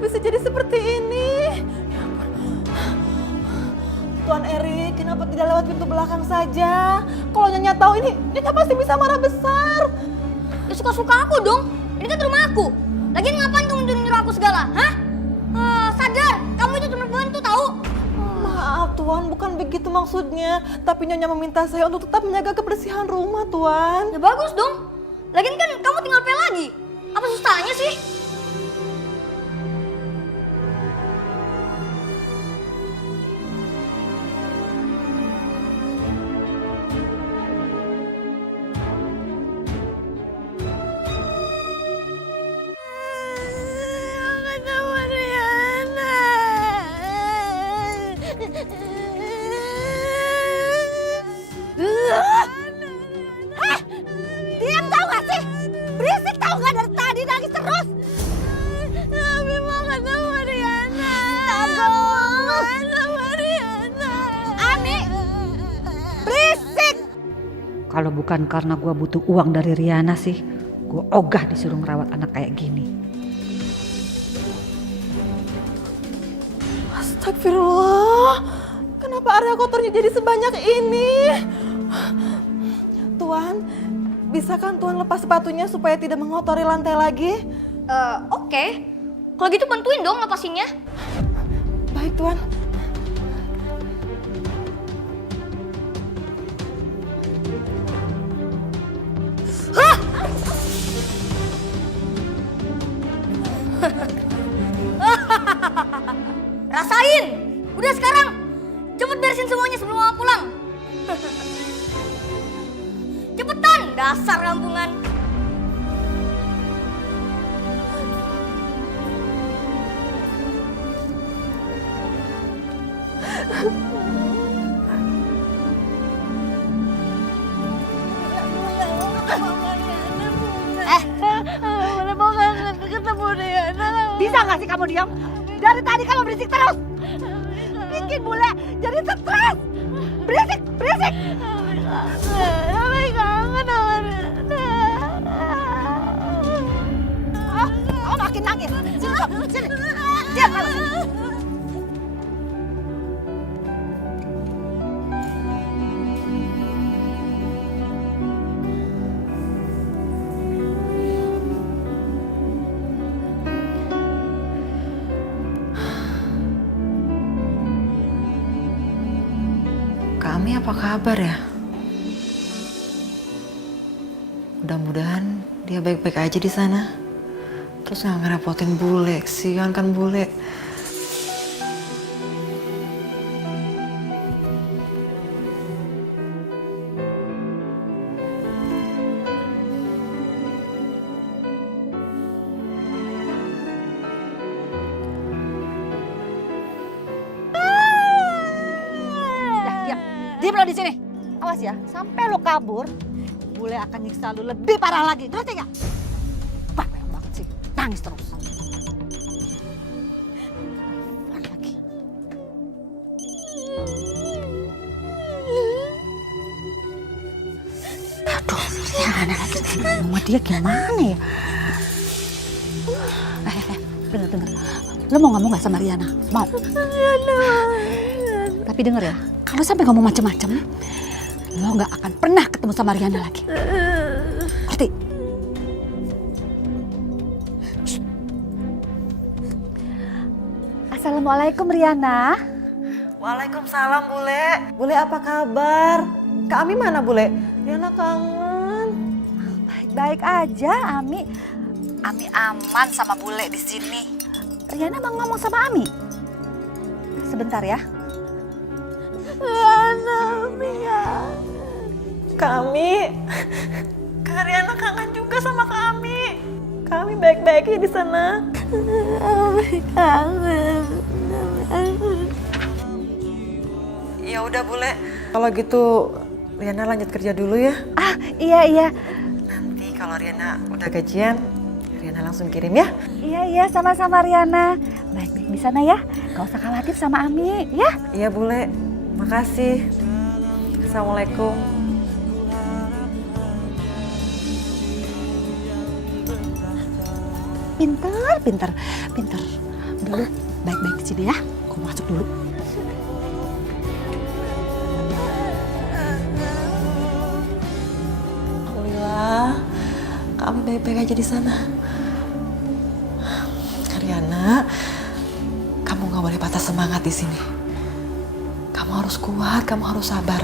bisa jadi seperti ini? Ya ampun. Tuan Erik, kenapa tidak lewat pintu belakang saja? Kalau Nyonya tahu ini, Nyonya pasti bisa marah besar. Ya suka-suka aku dong. Ini kan rumah aku. Lagian ngapain kamu nyuruh aku segala? Hah? Sadar, kamu itu cuma bantu tahu. Maaf Tuan, bukan begitu maksudnya. Tapi Nyonya meminta saya untuk tetap menjaga kebersihan rumah Tuan. Ya bagus dong. Lagian kan kamu tinggal pel lagi. Apa susahnya sih? Diam tahu gak sih? Berisik tahu gak dari tadi nangis terus? Abi makan sama Riana. Makan sama Riana. Ami, berisik. Kalau bukan karena gue butuh uang dari Riana sih, gue ogah disuruh ngerawat anak kayak gini. Astagfirullah, kenapa area kotornya jadi sebanyak ini? Tuan, bisakan Tuan lepas sepatunya supaya tidak mengotori lantai lagi? Oke. Kalau gitu bantuin dong lepasinnya. Baik Tuan. Rasain. Udah sekarang. Cepet beresin semuanya sebelum mama pulang. Cepetan, dasar kampungan. Boleh mau kangen ketemu Riana. Bisa gak sih kamu diam? Dari tadi kamu berisik terus. Bikin bule jadi stres. Berisik, berisik. Abi kangen sama Riana. Oh, makin nangis. Sini, kamu, sini. Diam kamu. Kak Ami apa kabar ya? Mudah-mudahan dia baik-baik aja di sana. Terus nggak ngerepotin bule, kesian kan bule. Diam lo di sini. Awas ya, sampai lo kabur, bule akan nyiksa lo lebih parah lagi. Ngerti gak? Bawel banget sih, nangis terus. Lagi. Aduh, Riana lagi sama dia gimana ya? Denger. Lo mau ngomong gak sama Riana? Mau? Tapi denger ya, kalau sampai ngomong macem-macem, lo gak akan pernah ketemu sama Riana lagi. Ngerti? Assalamualaikum Riana. Waalaikumsalam bule. Bule apa kabar? Kak Ami mana bule? Riana kangen. Baik-baik aja, Ami. Ami aman sama bule di sini. Riana mau ngomong sama Ami. Sebentar ya. Kak Ami, Kak Riana kangen juga sama Kak Ami. Kak Ami baik-baik ya di sana. Abi kangen. Ya udah bule. Kalau gitu Riana lanjut kerja dulu ya. Ah, iya. Nanti kalau Riana udah gajian, Riana langsung kirim ya. Iya, sama-sama Riana. Baik-baik di sana ya. Gak usah khawatir sama Ami, ya. Iya bule. Makasih. Assalamualaikum. Pinter. dulu. Baik-baik ke sini ya. Gue masuk dulu. Alhamdulillah, kami baik-baik aja di sana. Riana, kamu nggak boleh patah semangat di sini. Kamu harus kuat, kamu harus sabar.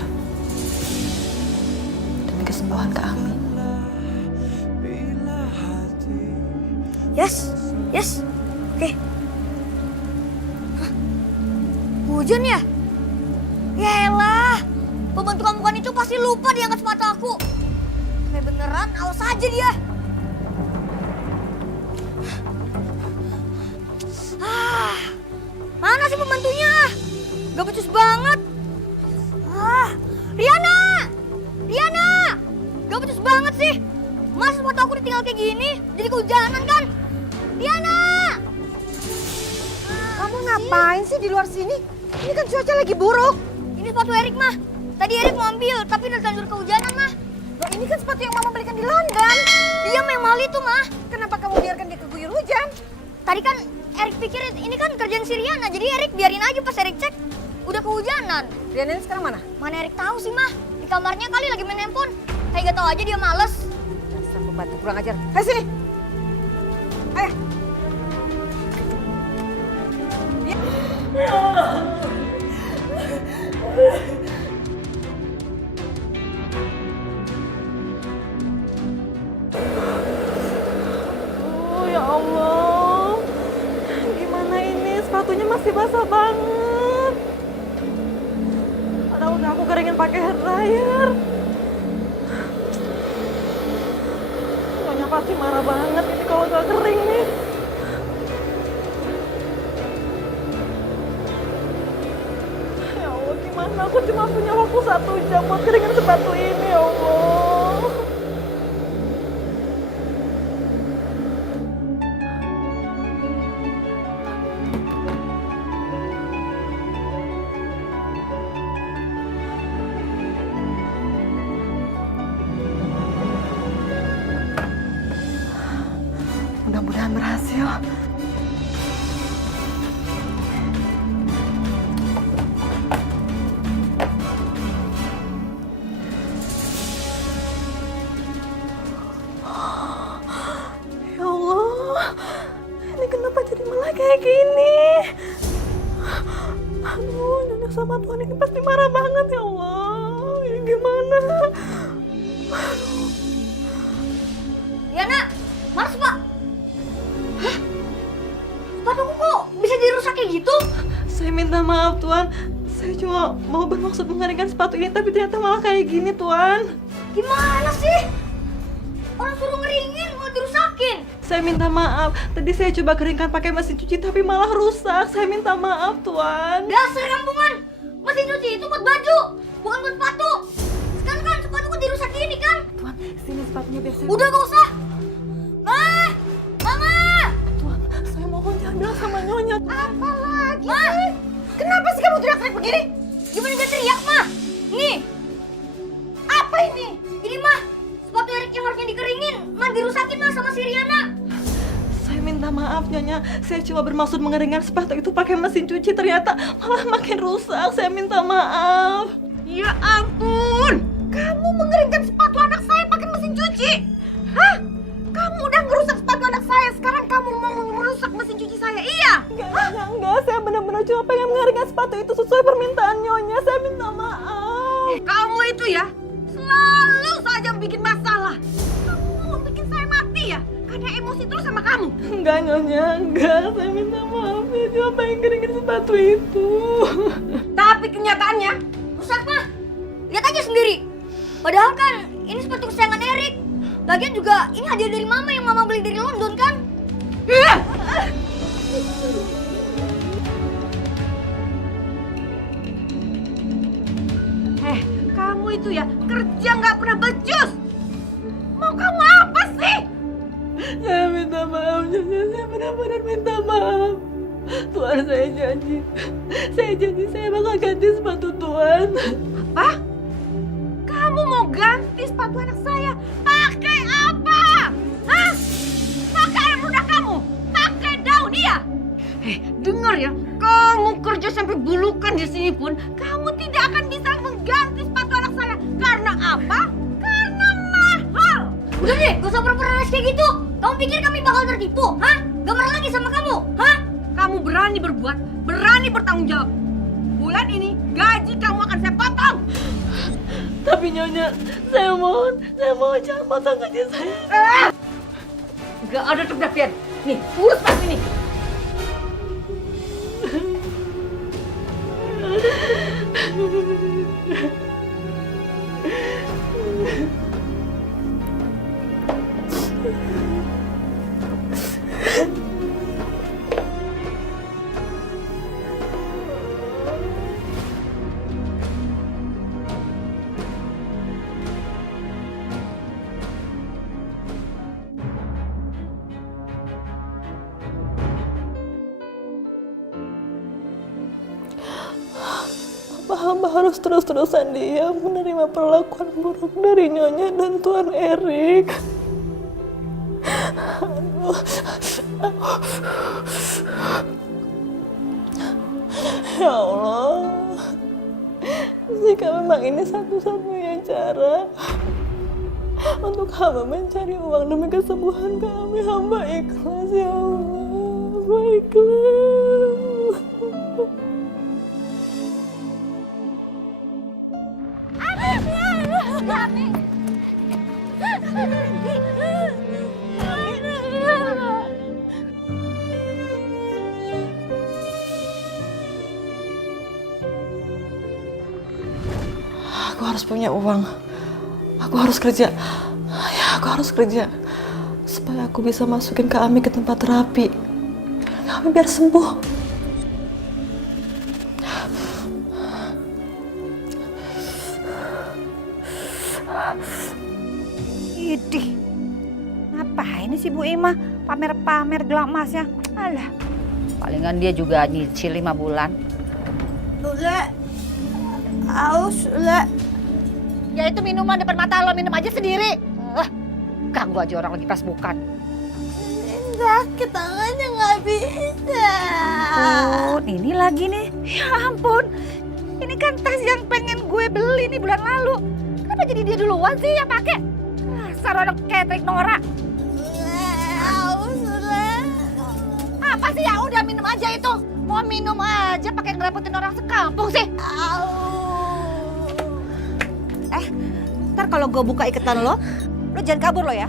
Demi kesembuhan Kak Ami. Yes. Oke. Hah? Hujan ya? Yaelah. Pembantu kamu kan itu pasti lupa dia angkat sepatu aku. Kayak beneran, awas aja dia. Mana sih pembantunya? Gak becus banget. Riana! Gak becus banget sih. Masa sepatu aku ditinggal kayak gini? Jadi kehujanan kan? Riana! Kamu ngapain sih di luar sini? Ini kan cuaca lagi buruk. Ini sepatu Erik mah. Tadi Erik mau ambil, tapi udah terlanjur kehujanan mah. Loh, ini kan sepatu yang mama belikan di London. Dia yang mahal itu mah. Kenapa kamu biarkan dia keguyur hujan? Tadi kan Erik pikir ini kan kerjaan si Riana, jadi Erik biarin aja pas Erik cek. Udah kehujanan. Riana ini sekarang mana? Mana Erik tahu sih mah? Di kamarnya kali lagi main handphone. Kayak gak tahu aja dia males. Dasar pembantu kurang ajar. Ayo sini. Ayo. Oh ya Allah, gimana ini? Sepatunya masih basah banget. Padahal udah aku keringin pakai hair dryer. Nyonya pasti marah banget ini kalau gak kering nih. Ya Allah, gimana? Aku cuma punya waktu 1 jam buat keringin sepatu ini, ya Allah. Mudah-mudahan berhasil. Ya Allah, ini kenapa jadi malah kayak gini? Aduh, Nyonya sama Tuhan ini pasti marah banget ya Allah. Ini gimana? Riana, mana sih Pak? Hah? Sepatuku kok bisa dirusak kayak gitu? Saya minta maaf Tuan. Saya cuma mau bermaksud mengeringkan sepatu ini, tapi ternyata malah kayak gini Tuan. Gimana sih? Orang suruh ngeringin, mau dirusakin. Saya minta maaf. Tadi saya coba keringkan pakai mesin cuci, tapi malah rusak. Saya minta maaf Tuan. Dasar kampungan. Mesin cuci itu buat baju, bukan buat sepatu. Sekarang kan sepatuku dirusak gini kan? Tuan, sini sepatunya biar saya. Udah gak usah. Mama! Tuan, saya mohon jangan bilang sama Nyonya. Apa lagi? Ma! Kenapa sih kamu teriak-teriak begini? Gimana gak teriak, Ma? Nih, Apa ini? ini mah sepatu Erik yang harusnya dikeringin, mah dirusakin mah sama si Riana. Saya minta maaf Nyonya. Saya cuma bermaksud mengeringkan sepatu itu pakai mesin cuci, ternyata malah makin rusak. Saya minta maaf. Ya ampun! Kamu mengeringkan sepatu anak saya pakai mesin cuci? Hah? Kamu udah ngerusak sepatu anak saya, sekarang kamu mau merusak mesin cuci saya? Iya? Enggak. Saya benar-benar cuma pengen mengeringkan sepatu itu sesuai permintaan Nyonya. Saya minta maaf. Kamu itu ya, selalu saja bikin masalah. Kamu mau bikin saya mati ya? Karena emosi terus sama kamu. Enggak Nyonya, enggak. Saya minta maaf. Saya cuma pengen keringin sepatu itu. Tapi kenyataannya, Rusak mah. Lihat aja sendiri. Padahal kan ini sepatu kesayangan Erik. Lagian juga ini hadiah dari Mama yang Mama beli dari London kan? kamu itu ya kerja nggak pernah becus. Mau kamu apa sih? Saya minta maaf Nyonya. Saya benar-benar minta maaf. Tuan, saya janji. Saya bakal ganti sepatu Tuan. Apa? Kamu mau ganti sepatu anak saya? Pakai apa? Hah? Pakai air ludah kamu? Pakai daun iya? dengar ya, kamu kerja sampai bulukan di sini pun, kamu tidak akan bisa mengganti sepatu anak saya. Karena apa? Karena mahal. Udah deh, gak usah pura-pura kayak gitu. Kamu pikir kami bakal tertipu? Hah? Gak marah lagi sama kamu? Hah? Kamu berani berbuat, berani bertanggung jawab. Bulan ini gaji kamu akan saya potong. Tapi Nyonya, saya mohon jangan potong gaji saya. Gak ada terdapian. Nih, urus pas ini. Hamba harus terus-terusan diam menerima perlakuan buruk dari Nyonya dan Tuan Erik. Ya Allah, jika memang ini satu-satunya cara untuk hamba mencari uang demi kesembuhan kami, hamba ikhlas ya Allah, baiklah. Aku harus punya uang. Aku harus kerja. Ya, aku harus kerja. Supaya aku bisa masukin Kak Ami ke tempat terapi. Kak Ami biar sembuh. Idih, ngapain sih Bu Ima pamer-pamer gelang emasnya? Alah, Palingan dia juga nyicil 5 bulan. Ule, aus, Ule. Ya itu minuman depan mata lo, minum aja sendiri. Ganggu aja orang lagi pas bukan. Sakit tangannya nggak bisa. Oh, ini lagi nih. Ya ampun, ini kan tas yang pengen gue beli nih bulan lalu. Kenapa jadi dia duluan sih yang pakai? Dasar anak ketek Nora. Aus, Ule. Apa sih, ya udah minum aja itu. Mau minum aja pakai ngerepotin orang sekampung sih. Ntar kalau gue buka iketan lo jangan kabur lo ya.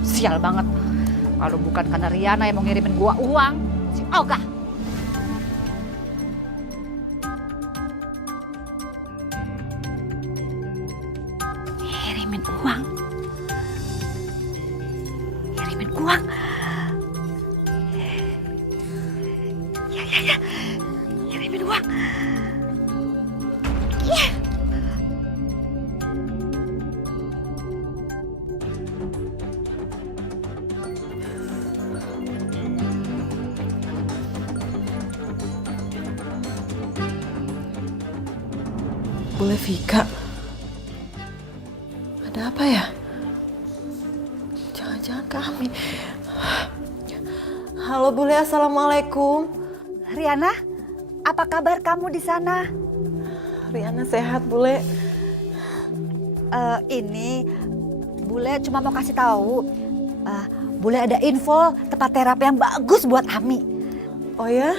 Sial banget. Kalau bukan karena Riana yang mau ngirimin gua uang, si Ogah. Kirimin uang. Kirimin uang. Ya. Kirimin uang. Ya. Boleh Vika? Ada apa ya? Jangan-jangan kami. Halo Bule, assalamualaikum. Riana, apa kabar kamu di sana? Riana sehat Bule. Ini Bule cuma mau kasih tahu, Bule ada info tempat terapi yang bagus buat Ami. Oh ya?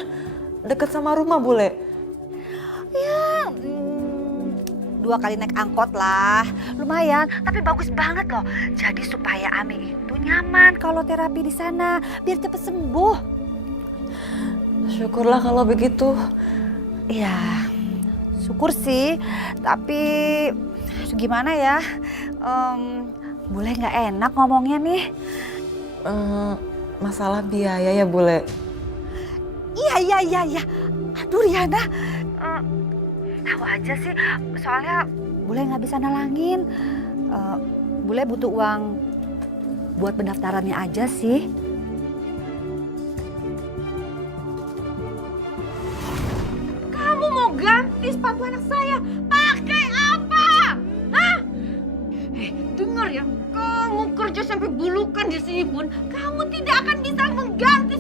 Deket sama rumah Bule? Ya, 2 kali naik angkot lah, lumayan. Tapi bagus banget loh. Jadi supaya Ami itu nyaman kalau terapi di sana, biar cepet sembuh. Syukurlah kalau begitu. Iya, syukur sih. Tapi gimana ya? Bule nggak enak ngomongnya nih. Masalah biaya ya Bule? Iya. Aduh Riana, tahu aja sih. Soalnya Bule nggak bisa nalangin. Bule butuh uang buat pendaftarannya aja sih. Kamu mau ganti sepatu anak saya? Pakai apa? Hah? Dengar ya, kamu kerja sampai bulukan di sini pun, kamu tidak akan bisa mengganti